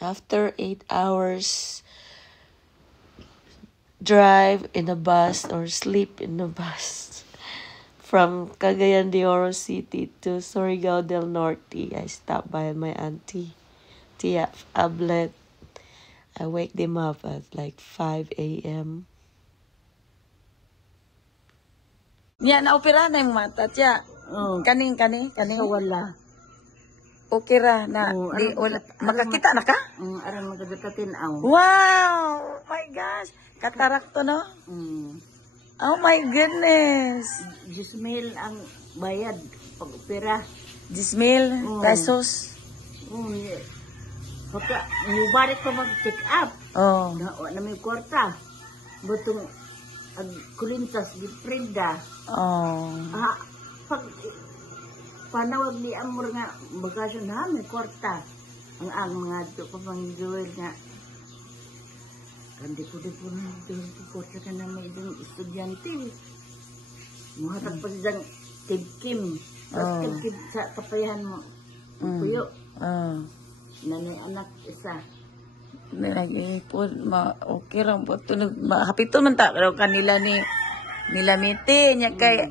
After 8 hours drive in a bus or sleep in a bus from Cagayan de Oro City to Surigao del Norte, I stopped by my auntie, Tia Ablet. I wake them up at like 5 a.m. Nya, naopera na yung mata, Tia. Kaning. Wala. Okay ra na. Makakita na ka? Aram magagatatin aw. Wow! Oh my gosh! Katarakto, no? Oh my goodness! 10,000 ang bayad pag opera. 10,000 pesos? Pagka, mubarik pa mag-check up. Oh. Na may kwarta. Butong kulintas di prenda. Oh. Pag panawag ni Amor nga bakasyon na may kwarta. Ang mga ito pa pang Joel nga. Kandi ko na kwarta ka na may isang estudyante. Muhatag pa siya Kim. Tapos Kim sa kapayahan mo. Kuyo. Nanay anak isa. Nilagipod, okay lang po. Hapito man ta, kanila nila miti, niya kay,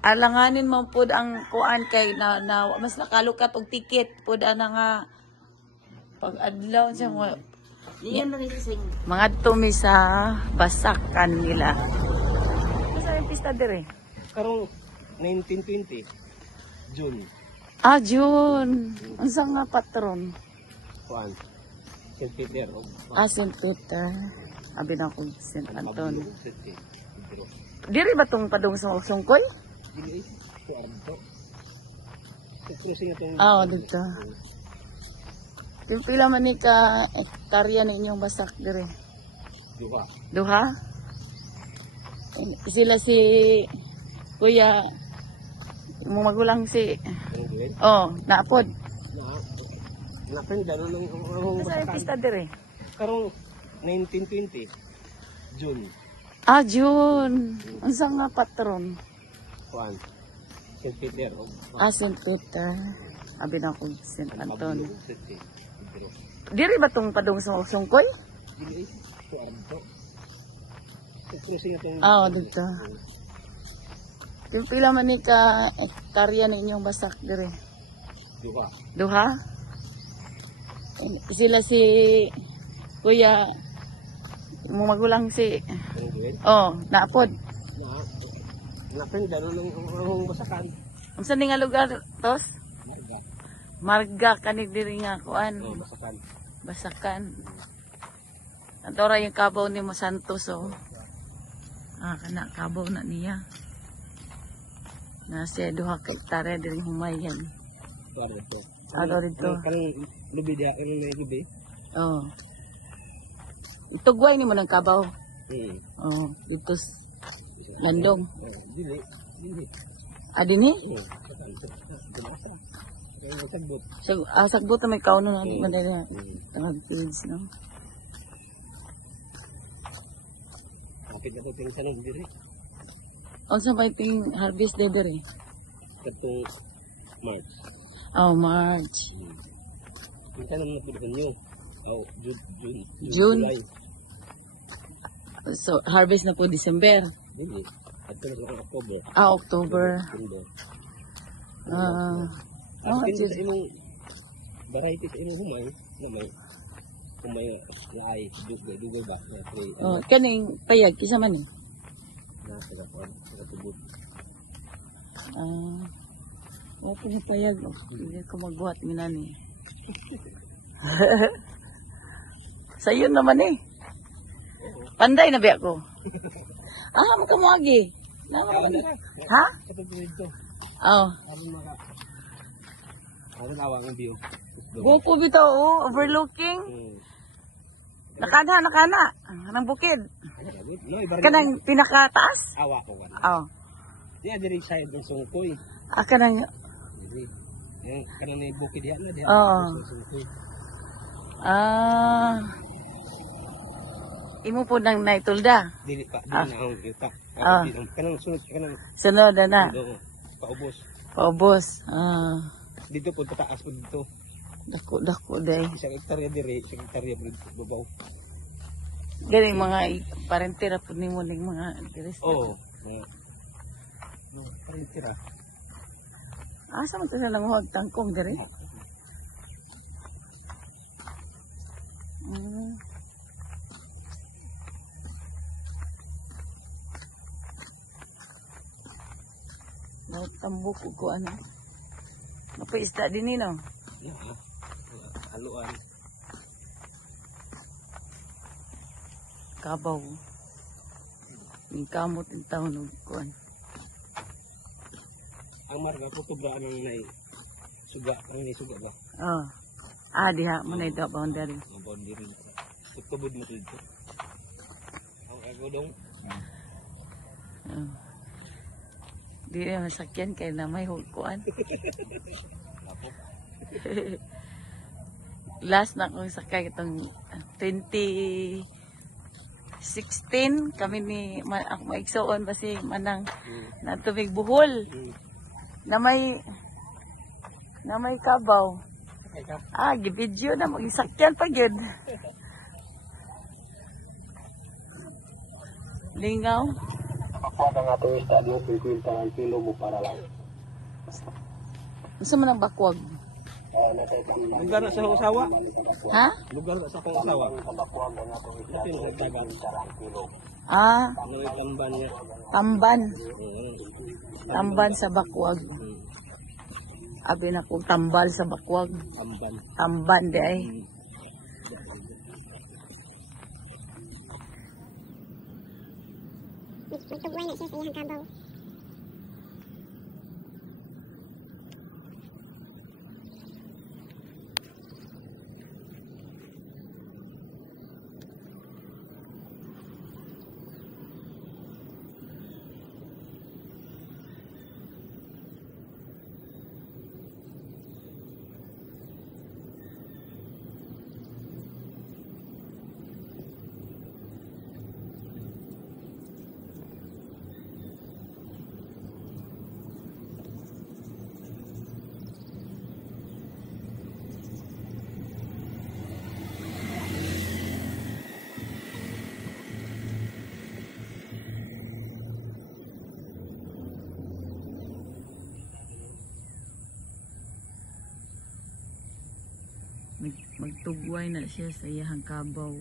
alanganin mo po ang kuan kay, na mas nakalukat og ticket, po na nga, pag-adlaw siya mo, mga tumi sa basakan nila. Masa yung pista dire? Karong 1920, June. June. Ang nga patron? Kuan. St. Peter. St. Peter. Abi na ko St. Anton. Diri ba tong padung sa sungkoy? Dili. Dito. Yung pila man ni ka hektarya na inyong basak dire? Duha? Sila si Kuya magulang si naapod. Napenda nung Masa yung pista dire? Karong 1920, June. June. Ang nga patron? Kuan. St. Peter. St. Peter. Abi na ko St. Anton. Diri ba tong padung sa sungkoy? Dili. Dito. Yung pila man ni ka hektarya na inyong basak dire? Duha? Sila si Kuya magulang si naapod. Napenda nung basakan. Unsa ni nga lugar tos? Marga kanig diri nga kuan. Basakan. Antora yung kabaw ni Mo Santos kana kabaw na niya. Na siya duha ka hektarya diri humayan. Dito. Kanang lubi dia, may lubi. Itugway ni mo ng kabaw. Dito landong. Dili. Adini? Sagbot na may kauno na madali na. Fields, no? Kapit na ito tingin sa nang diri. Sa ba iting harvest day diri? Katong March. March. Minsan naman napulitan nyo. June. July. So, harvest na po December. Dili. At ito na October. October. Sa imong variety sa imong humay, humay laay, dugay ba? Kaning payag, kisa man eh? Nakatubod. Okay na payag. Hindi ko magbuhat minani. Sayon naman eh. Panday na biya ko. Makamuagi. Ha? Ano tawag ang view? Buko bitaw, overlooking. Nakana. Anong bukid? Kanang pinakataas? Awa ko ka. Di adiri side ng sungkoy. Kanang kanang may bukid diha na diha. Sungkoy. Imo po nang naitulda? Dili pa, dili na ang yuta. Kanang sunod na. Paubos. Paubos. Dito po, pataas po dito. Dako-dako day. Isang hektarya diri, isang hektarya babaw. Gani mga parentira po ni mo ning mga diris. Oo. No, parang tira. Asa man to sa langhod tangkong diri? Tambok ko ano. Napaisda din ni no. Haluan. Kabaw. Yung kamot yung taon ng kuan. Ang marga po to ba ang nay suga, ang nay suga ba? Oh. Diha mo na ito boundary. Ang boundary na. Tutubod mo dito. Ang agodong. Oh. Di na masakyan kay na may kuan. Last na akong sakay itong 2016 kami ni ako maigsoon ba si Manang na tubig buhol na may kabaw. Gibidyo na magisakyan pa gyud. Lingaw. Pakwada nga to isda diyo 50 ang kilo mo para lang. Unsa man ang bakwag? Lugar na sa usawa? Ha? Lugar na sa usawa. Ito yung dagat. Ano yung tamban niya? Tamban. Tamban sa bakwag. Abi na kong tambal sa bakwag. Tamban. Tamban di ay. Magtugway na siya sa iyang kabaw. Magtugway na siya sa iyang kabaw.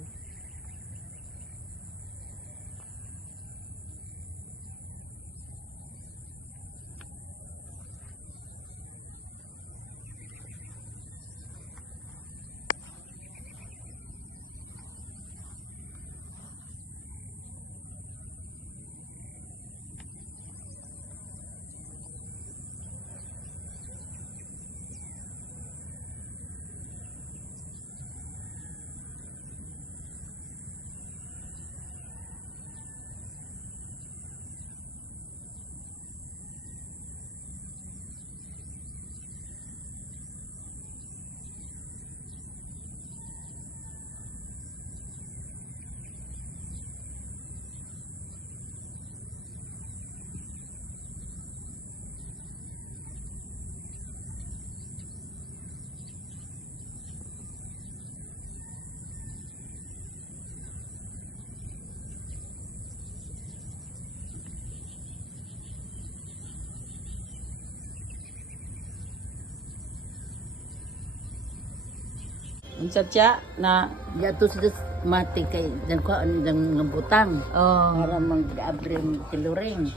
Unsa siya na Yato sila mati kay dan ko ang ngabutang para mag-abre ng tiluring.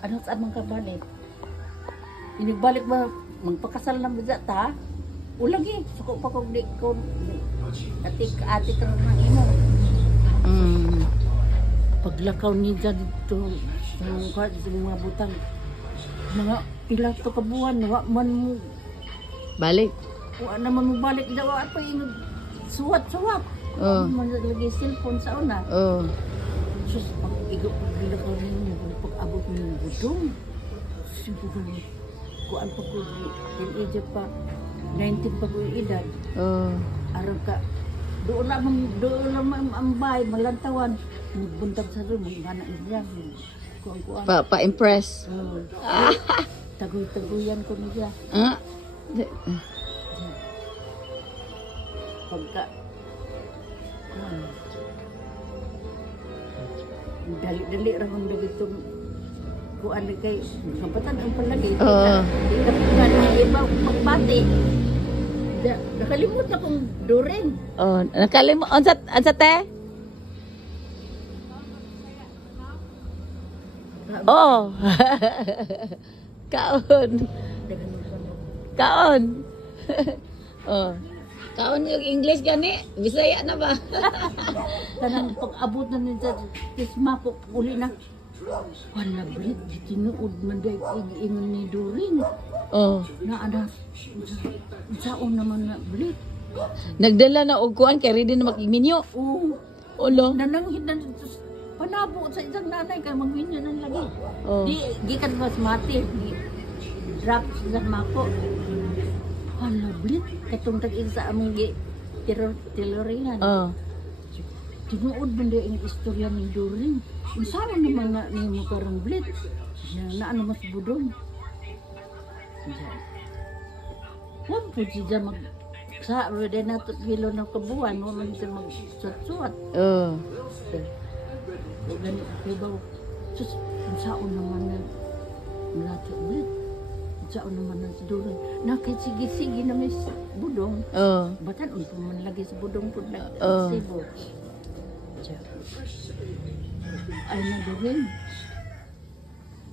Ano sa amang kabalik? Inibalik ba magpakasal na ba ta? Ulagi, suko pa kog di ko ati ka ng imo. Paglakaw niya dito sa mga butang. Mga pila to ka buwan, wa man mo balik? wa naman mo balik daw apa yung suwat-suwat. Man lagi cellphone sa una. Sus, pag igap-gila ko rin, pag-abot mo yung budong. Siguro, kuan pa ko, teenager pa, 19 pa ko yung edad. Araw ka, doon lang ang bahay, malantawan. Magbuntag sa room, mga anak niya. Pa-impress. Tagoy-tagoyan ko niya. Pagka dali-dali ra kung dagitong kuan kay kapatan ang palagi. Di ka kuan ni iba magbati. Nakalimot na kong during. Oh, nakalimot. Ansa te? Oh. Kaon. Kaon. Oh. Kaon yung English gani? Bisaya na ba? Kanang pag-abot na nito, kisma ko uli na. Wala blit, tinuod man dahil iingon ni During. Oh. Na anak, saon naman na blit. Nagdala na og kuan kay ready na makiminyo. Oo. Ulo. Nananghid na panabo sa isang nanay kay magminyo ng lagi. Oh. Di gikan mas mati. Drop sa mako. Hala blit, katong tag-isa among tiroringan. Oh. Tinuod man dahil ang istorya ni During. Usawa naman nga ni mo karang blit. Na ano mas budong. Huwag po siya mag... Sa rede na ito kilo ng kabuhan, huwag man siya mag-suat-suat. Oh. Ganit kayo sus, saan naman na natin ulit. Saan naman na si During. Nakitsigi-sigi na may budong. Oh. Batan, unto man lagi sa budong po na sibo. Ay na During.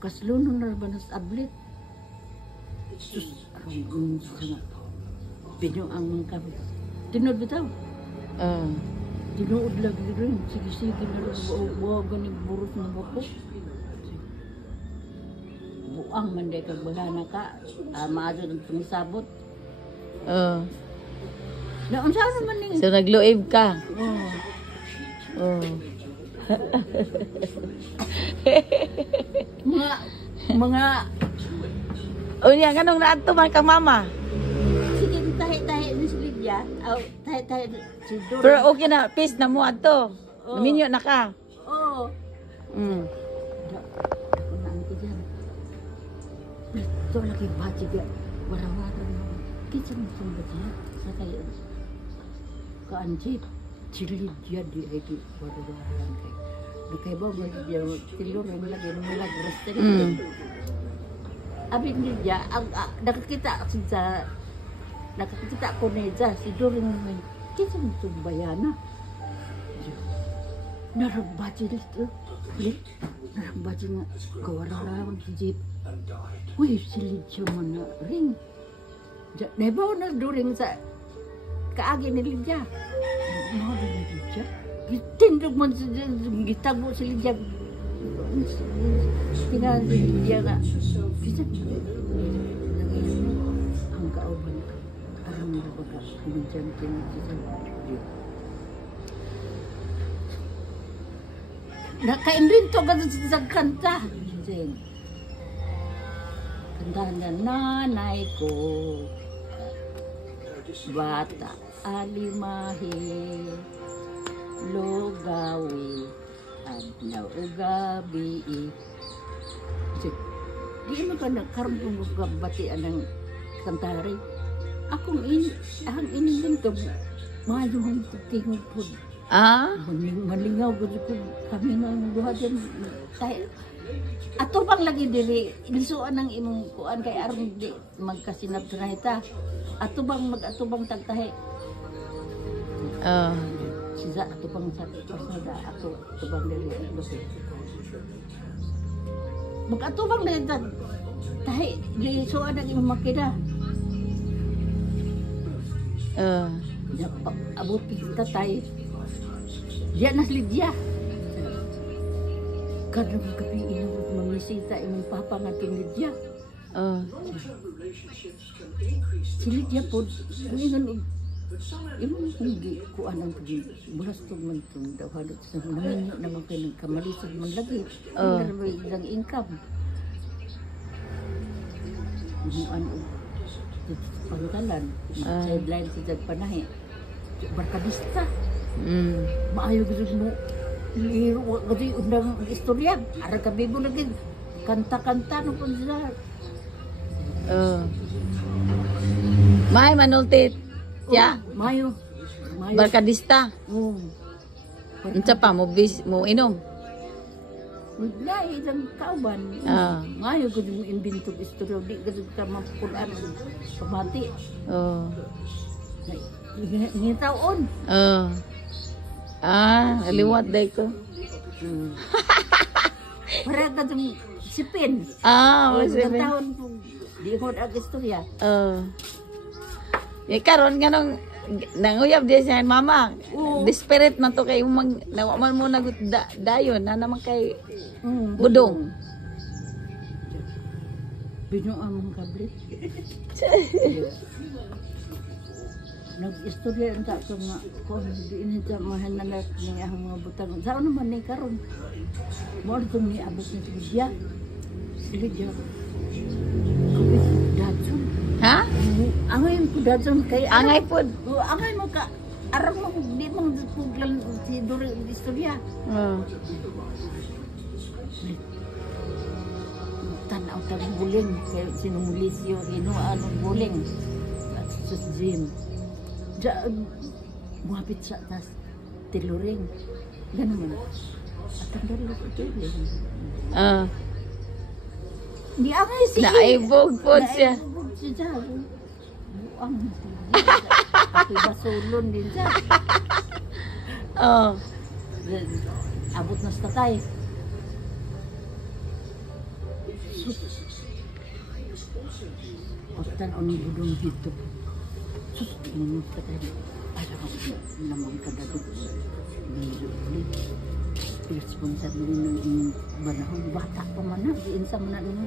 Kaslunong na ba nas ablit? Sus, arong sa pinyo ang mga kami. Tinod bitaw. Tinuod lagi rin. Sige-sige na rin. Buwag ganing burot na bako. Buang man day kag bahana ka. Maado ng pumisabot. Oh. Naon sa naman ni. So nagluib ka. Oh. Oh. Mga Unya kanong naadto man ka mama. sige tahi-tahi ni si Lydia. Aw tahi-tahi si Dora. Pero okay na, peace na mo adto. Oh. Minyo na ka. Oh. Mm. Ako na ang tiyan. Ito lagi baji ka. Wara-wara na. Kitsa mo itong baji. Sa kayo. Kaanjit. Chili dia di ay wara-wara lang kay. Nakaibaw mo dia tilor ang lagi ng mga resta. Abin dia ang nakakita ko na dyan. Si During naman. Kitsa mo itong bayana. Naragbaji dito. Naragbaji nga. Kawara-wara si Jeep. Uy, silid siya man na ring. Nebaw na During sa kaagi ni Lydia. Ano ba ni Lydia? Tindog man sa gitabo si Lydia. Tingnan si Lydia nga. Kita ang kauban ka. Aram na baga. Minsan kinitisan. Nakainrin to ka sa kanta. Kanta na nanay ko. Bata alimahi. Logawi. Adlaw gabi. Di mo ka nagkaroon kong batian ng kantari. Akong ang inilin ka. Mayroong tingin po. Ah? Malingaw ko kami ng duha din tayo. Ato bang lagi diri ilisuan ng imong kuan kay aron di magkasinab na ita. Ato bang tagtahi. Siya ato bang sa pasada ato bang diri basi. Mag-ato bang diri tahi ilisuan ng imong makina. Abot kita tayo. Diya na Lydia. Kadang gabi inabot mangisita imong papa nga itong Lydia. Si Lydia po, ingon imong hindi ko anong bulas itong man itong daw halot sa naminyo naman kayo nagkamalisod man lagi. Hindi na ilang income. Yung ano, pangkalan, sideline sa Jagpanahe. Barkadista. Maayo gud mo liro gud undang istorya ara kami mo lagi kanta-kanta no pun sila May manultit. Ya, Mayo. Mayo. barkadista. Oh. Unsa pa mo inom? Wala, ilang kauban. Ah. Mayo ko yung imbintog istorya. Di ka ka mapulaan. Kamati. Oh. Ngayon taon. Oh. Aliwat day ko. Para ka yung sipin. Masipin. Taon po. Di ko ang istorya. Karon nga nung nanguyab di siya mama. Oo. Desperate man to kay nawaman mo nagut dayon na naman kay budong. Binuang mong kablit. Nag-istorya ang ko nga kung di inita mahanalat ng ahang mga butang. Saan naman ni karon? Mo itong niabot ni Lydia. Si Lydia. Kubis dadson. Ha? Angay mo dadson kay Angay pod. Angay mo ka. Arang mo di mo puglan si Dore istorya. Tanaw tang buling kay sinumulisyo anong buling. Sa gym. Muhapit sa atas tiluring. Ganun mo. At ang dali ko tiluring. Di angay si Naibog pod siya. Naibog siya. Buang. Ako'y basulon din siya. Abot na sa tatay. Pagtan o ni budong dito. Sus, minus ka tayo. Alam ko naman kadagot. Responsible ng banahon. Bata pa man na. Diin sa mana nyo.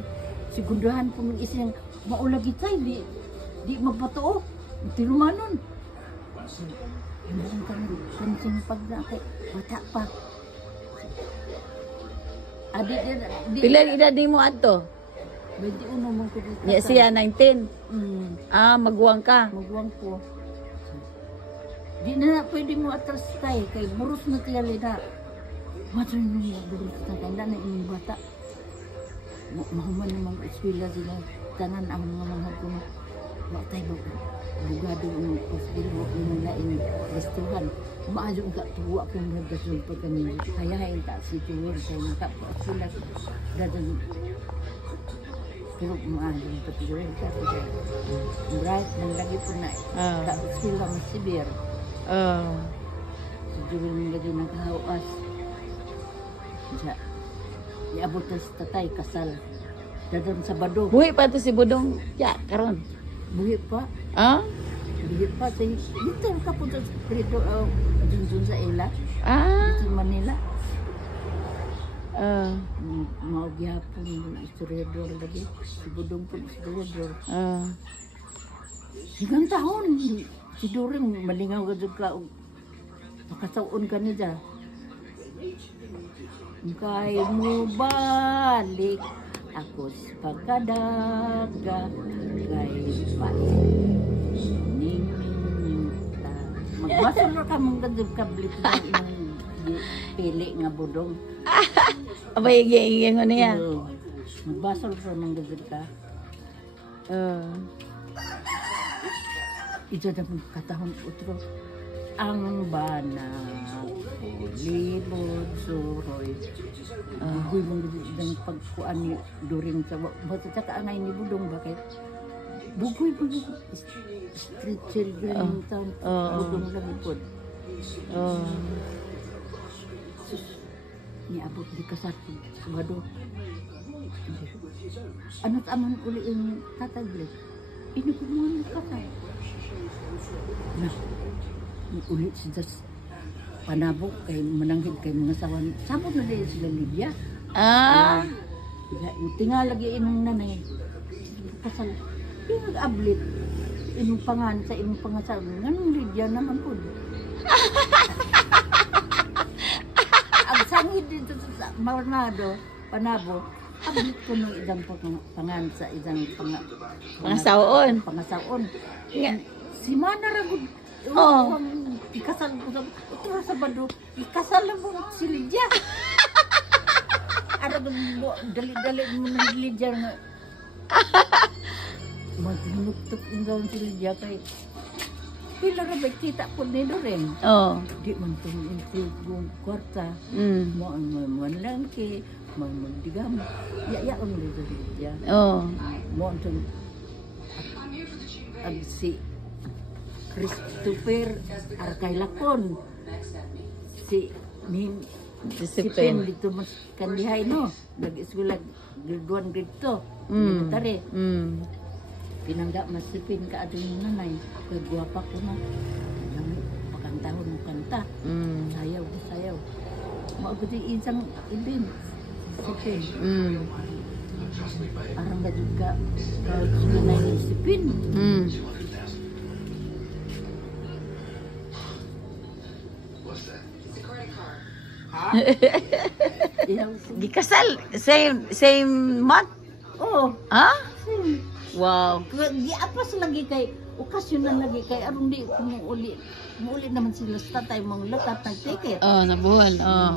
Sigundahan po ng isang maulagi tayo. Di magpatoo. Tirumanon. Yung buong kansing pagnakay. Bata pa. Pila edad mo ato? 21 mong ko dito. Nya siya 19. Magwang ka. Magwang po. Di na pwede mo atras tayo. Kay burus na tiyali na. Mato yung burus na tayo. Na yung bata. Mahuman namang eskwela sila. Tanan ang mga kung matay mo. Bugado yung hospital mo. Yung laing restuhan. Maayong ka tuwa kung nagdasun pa kami. Kayahin ta si Tuwir. Kaya nakapa sila. Dadang pero maayong patuloy ka. Bright nang lagi po na. Sila masibir. Si Tuwir nang lagi nakahawas. Diya. Iabot na sa tatay kasal. Dadang Sabado. Buhi pa to si Budong. Ya, karon. Buhi pa. Buhi pa. Dito ka po sa Prito. Dun sa Ela. Sa Manila. Mau gyapon historiador lagi. Si Budong po historiador. Hinggang taon. Si During malingaw ka. Makataon ka niya. Kay mo balik ako sa pagkadaga kay Ninta. Magbasol ka mong gadog kablit na yung pili nga budong. Abay, igay-igay mo niya. Magbasol ka mong gadog ka. Ito na mong katahon utro. Ang banag libod suroy. Bugoy mong ng pagkuan ni during sa bata sa kaangay ni Budong bakit? Bugoy mo street children in town. Budong lang ipod. Niabot di kasati. Sabado. Ano't aman uli yung tataglit. Inugumuhan ng katay. Ulit sila panabok kay mananghid kay mga sawan. Sabot na din sila Lydia. Tinga lagi inong nanay. Kasal. Yung nag-ablit. Inong pangan sa inong pangasal. Ganun Lydia naman po. Ang sangid dito sa Marnado, Panabo, ablit ko ng idang pangan sa idang Pangasaon. Pangasaon. Yeah. Si Mana Ragod. Ikasal ko sa ito sa Sabado. Ikasal mo si Lydia. Ano dali-dali mo na Lydia nga. Magnuktok yung daw sila diya kay pila ra ba kita po ni rin. Oh. Di man tumingin yung kwarta. Mo ang man kay magdigam. Ya ang dito diya. Oh. Mo ang si Christopher Arkailakon. Si Nin Discipline. dito mas kandihay no. Nag-eskwela grade 1 grade 2. Military. Pinangga masipin ka adong nanay. Kaya guwapa ko na. Dami pakantahon mo kanta. Sayaw. Maagod yung isang event. Sipin. Arang ga juga sunay ng sipin. Gikasal same month. Oh, Ha? Wow. di apas lagi kay okasyonan lagi kay aron di muuli naman sila sa tatay mong lakat ng ticket. Oh, nabuhal. Oh.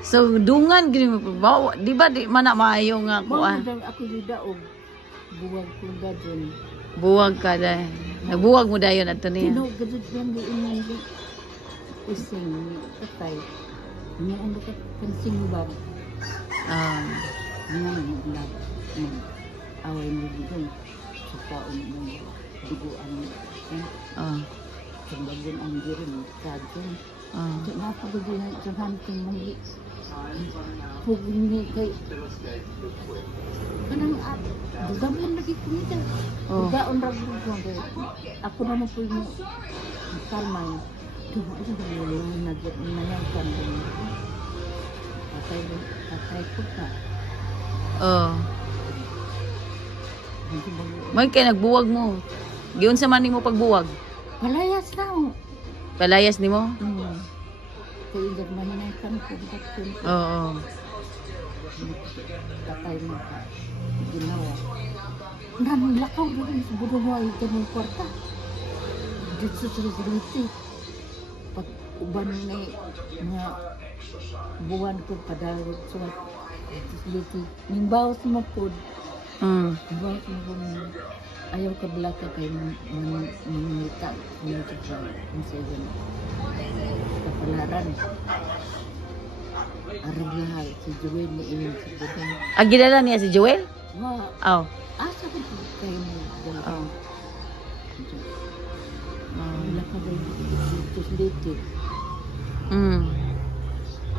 So dungan gini mo ba? Di ba di man na maayo nga kuan? Mo ako yuda og buwag ko gadon. Buwag ka dai. Nagbuwag mo dayon adto niya. Sino gadon yan di ingon di ising tatay. Ni ang lakat kansing ba? Ni ang away mo dito. Sa taon ng duguan. Kumbagan ang girin kadon. Di napagod na jahan kong mali. Pugni kay kanang dudamon lagi ko nito. Daon ra ko kay ako na po yung kalmay. Tumo ito yung nagnayakan din. Patay ko ka. Oh. Man kay nagbuwag mo. Giun sa man nimo pagbuwag. Malayas na ako. Palayas nimo? Kaya yung mananayakan ko. Oo. Patay mo ka. Ginawa. Nanlakaw na rin sa buduhay ka ng kwarta. Dito sa resility. Pag uban na mga buwan ko padawag sa resility. Nimbaw sa mapod. Nimbaw sa mapod. Ayaw ka belaka kay manita. Manita sa kapalaran. Arabiyahay si Joel ni Iwan sa budang. Gilala niya si Joel? Wa, Oh. asa ko kayo mo dalawa. Wala ka ba yung late.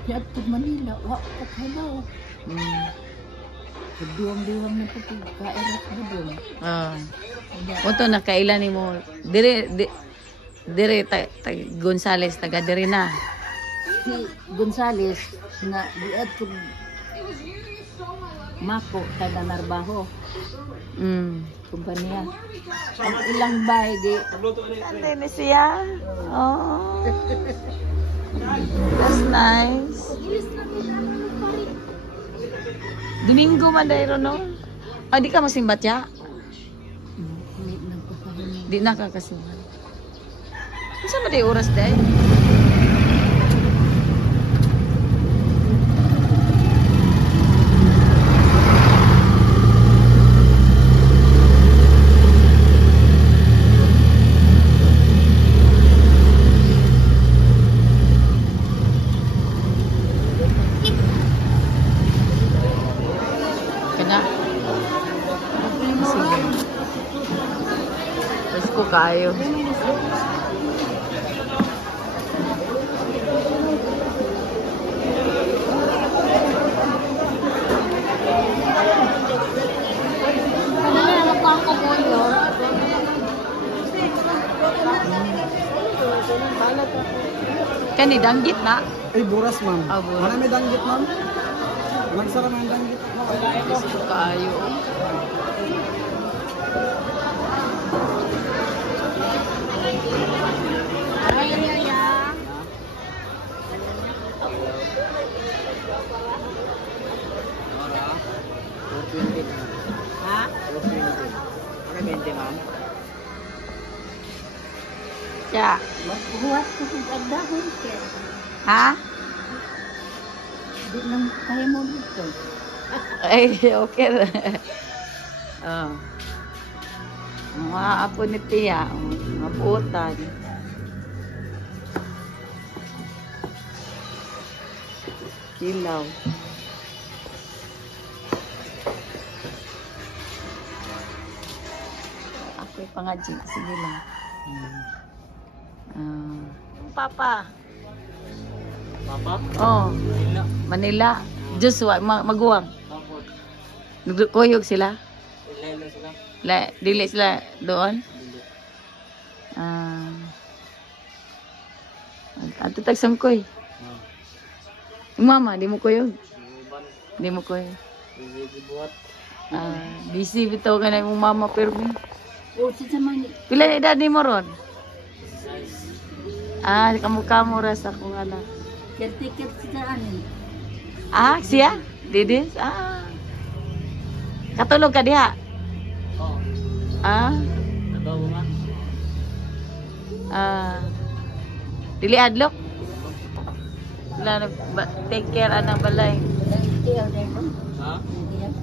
Kaya at Manila, wa ka kayo. Duwang-duwang na pati kaeras budong. Oto nakailan nimo dire Gonzales taga dire na. Si Gonzales na diat ko Mako taga Narbaho. Kumpanya. Ang ilang bahay di. Ande ni siya. Oh. That's nice. Domingo man dahil no? Di ka masimbat ya? Di na ka kasimbat. Saan ba di oras dahil? Kayo. Kani danggit na? Ay, buras, ma'am. Buras. Marami danggit, ma'am. Magsara man danggit. Gusto kayo. Ha? 20, ma'am. Ya. Magbuhat ko sa dahon kaya. Ha? Di nang kaya mo dito. Ay, okay. Oh. Ang mga apo ni Tia, mga putan. Silaw. Ako'y pangadjig. Sige lang. Papa. Papa? Oh, Wala. Manila. Joshua, maguwang. Tapos, Nagkuyog sila. ilan sila? Dili sila doon. Ato tagsangkoy. Yung mama, di mo kuyog. Uban. Di mo kuyog. Gibuhat. Busy bitaw ka na yung mama Permi. O, sa man, Pila na edad ni mo ron? Size. Kamukha mo ras akong anak. caretaker sa anin. Siya? Didis? Katulog ka diha? Oh. Nagawa nga. Dili adlok? Wala na, take care anang balay. Iyaw dahil mo. Ha? Iyaw.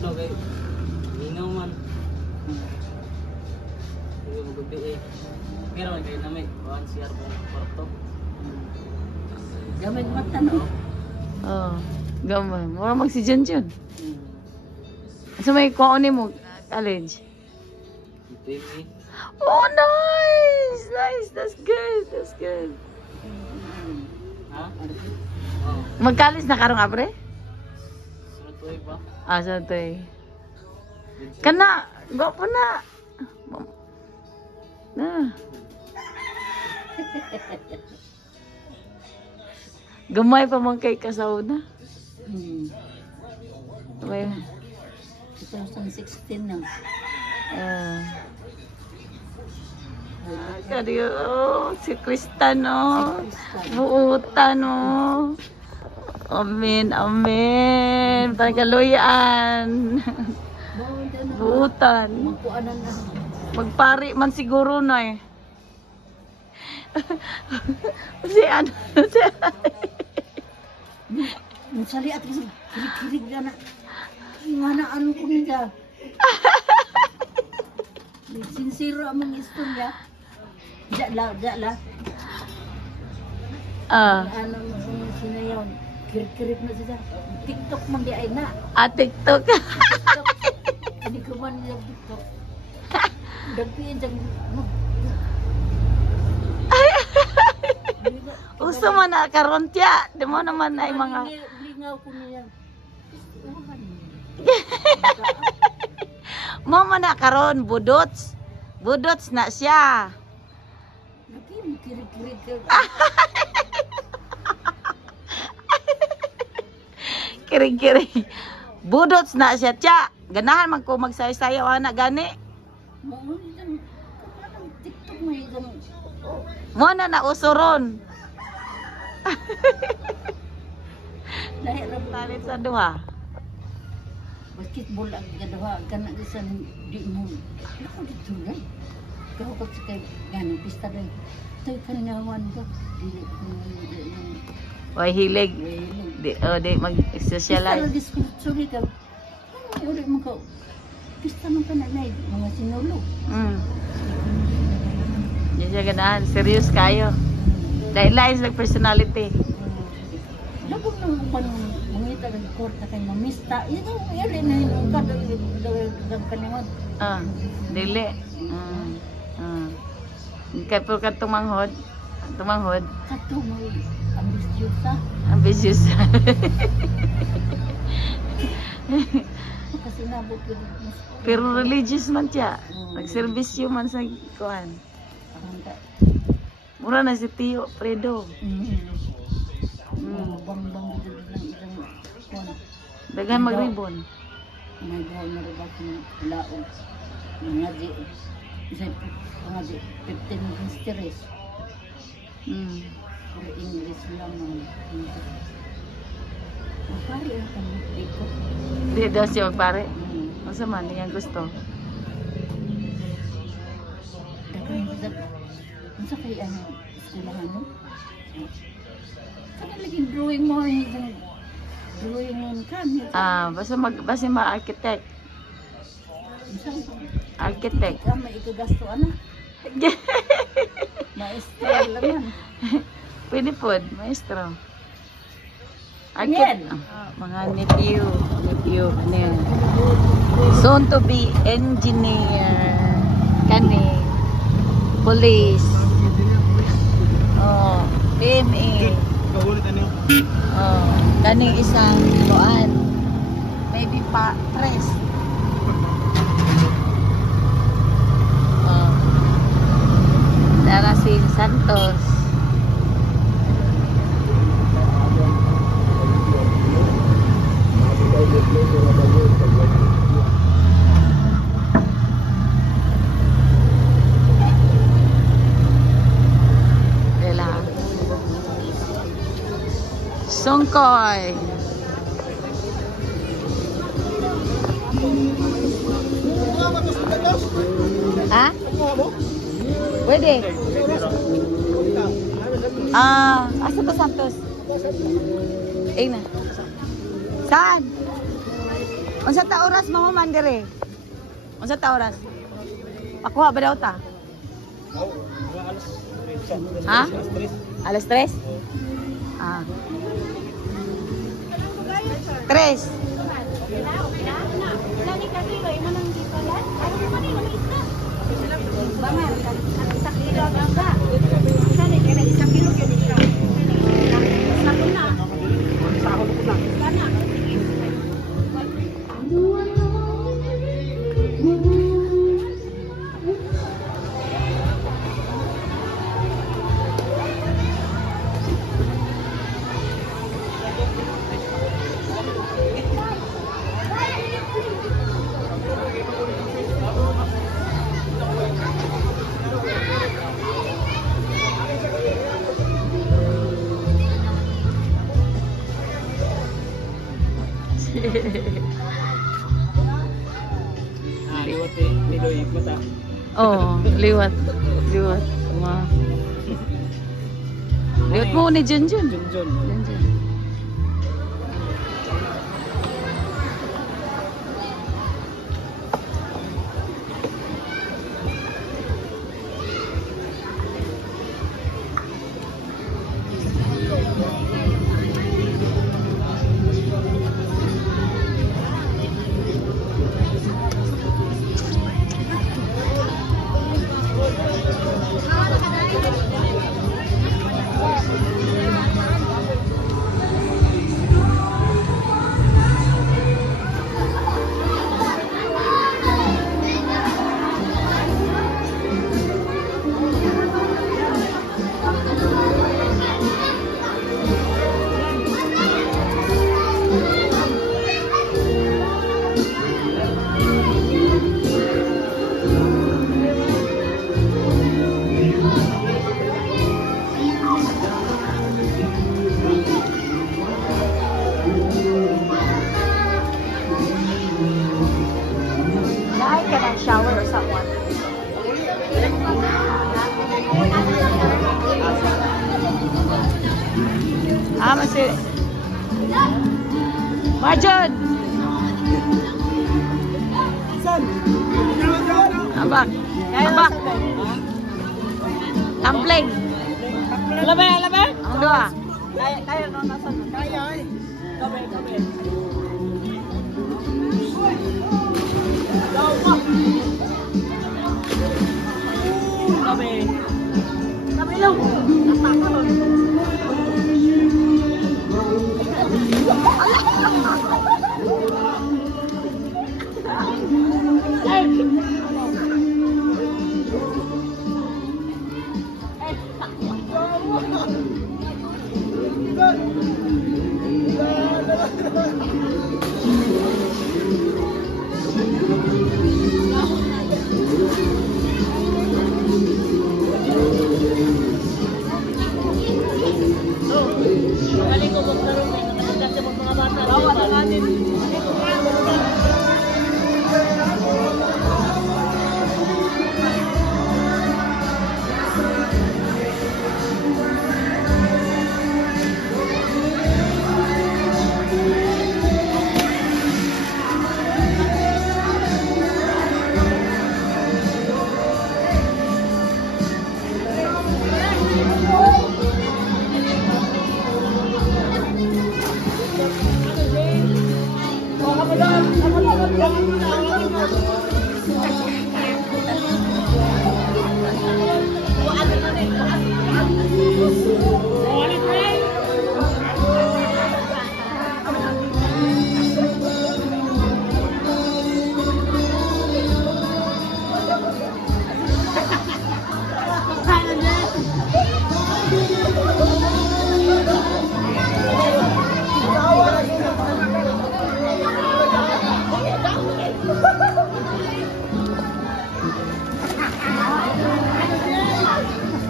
Ano kayo? Minaw man. Hindi mo gabi eh. Pero kayo na may kuhaan siya pong kwarto. Gamit mata, no? Gamay. Mura mag si Junjun. So may kuhanin mo, college. TV. Oh, nice! Nice! That's good. That's good. Ha? Oh. Mag-college na karong apre? Sunod ko ba? So ito eh. Kana! Gwapo na! Gamay pa man kay kasauna. May 2016 na. Si Kristan, no? Buutan, no? Amen, amen. Tagaluyan. Buutan. Magkuanan na. Magpari man siguro na eh. Si ano? Sali at kasi kirig-kirig ka na. Mana ano ko niya. Sincere among istorya. Jala. Ano mo sinayaw. Kirig-kirig na siya. TikTok man di ay na. TikTok. Hindi ko man niya TikTok. Dagpiin dyan. Uso man na karon tiya. Di mo naman ay mga... Lingaw ko niya. Mo man na karon budots. Budots na siya. Kirig-kirig ka. Kiring-kiring. Budots na siya tiya. Ganahan man ko magsayaw anak gani. TikTok mo yung Mo na nausuron. dahil na Talit sa duha. basketball ang gadawa kana sa di mo ako dito na kaya ko sa ganang pista rin tayo kaninawan ko dili ko Way hilig. Di mag-socialize. sorry ka ulit mo ko pista man ka na mga sinulo Diyan siya ganahan. Serious kayo. Dahil lain sa personality. labog na mo pa nung mangita ng korta kay mamista ito yun na yung kadang kanimod Dili. Kaya po ka tumanghod. kato mo ambisyosa Ambitious. kasi nabot ko Pero religious man siya. Nagservisyo man sa kuan. Mura na si Tio Fredo. bang dito ng isang kuwan. Daghan magribon. May buhay na rin ako ng laon. Mga di, mga di, 15 mysteries. Puro English lang ang Mapari ang kami dito. Di daw siya magpare. Masa man niyang gusto. Dagan ko dag. Ang sa kay ano, eskulahan mo? Kaya laging drawing mo, yung drawing mo kami. Basta ma-architect. Architect. Kaya may ikagasto na. Maestro naman. Pwede po, maestro. Architect. Mga nephew. Ano yan? Soon to be engineer. Kani. Police. Oh, PMA. Oh, kani isang tuan. Maybe pa tres. Oh. Darasin Santos. Relax. Songkoy. Ha? Pwede. Asa to Santos? Na. Saan? Unsa ta oras mo man dire? Unsa ta oras? Pakuha ba daw ta? Ha? Alas 3? Ah. 3. Liwat niloy mata. Oh, liwat. Liwat. Liwat mo ni Junjun. Junjun. Junjun. Shower or someone. Masih. Marjon. Abang. Abang. Ampling. Labe. Ang dua. Kaya no nasan. Kaya ay. Kabe. Sabi lang. Bawal ang atin.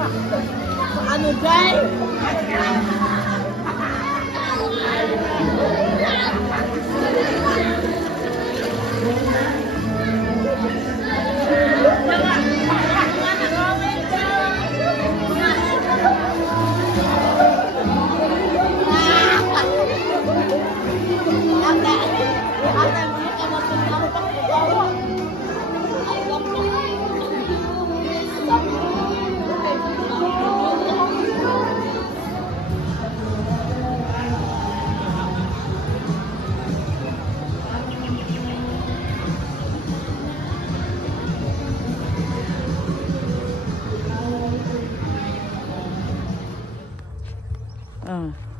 Ano day?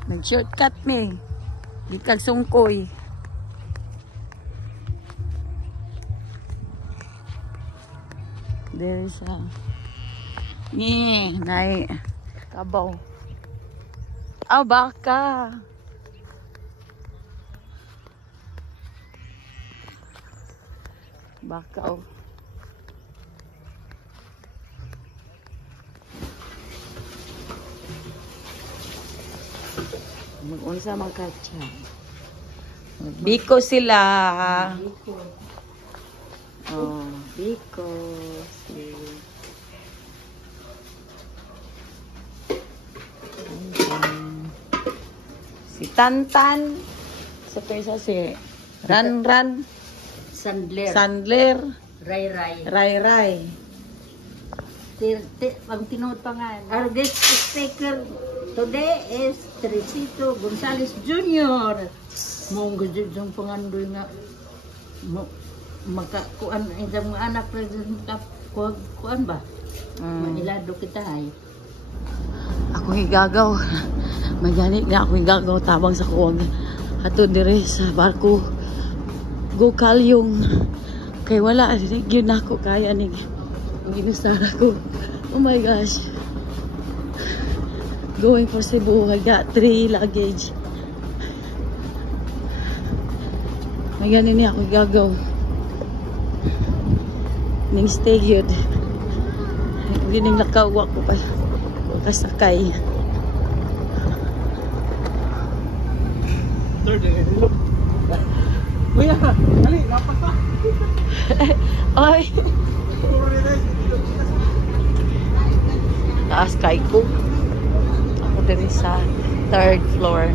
Nag-shortcut me. Di kag sungkoy. There is a nai kabaw. Aw, baka. Baka, oh. Mag-unsa mang katsa. Biko sila. Oh, biko. Si Tantan. Sa pesa si Ran. Sandler. Ray. Ang tinuod pa nga. Our guest speaker today is Teresito Gonzales Jr. Mong gudjong pangandoy nga makakuan ang mga anak president kuan ba? Manilado kita ay. Ako higagaw. Magani nga ako higagaw tabang sa kuwag. Ato dire sa barko. Go kalyong. Kay wala yun ako kaya ni ginustara ko. Oh my gosh. Going for Cebu. I got 3 luggage. Magani niya ako higagaw. Ning stay yun. Hindi ning lakawa ko pa. Kasakay. Kuya, dali, dapat pa. Oy. Taas kay ko. Ako diri sa 3rd floor.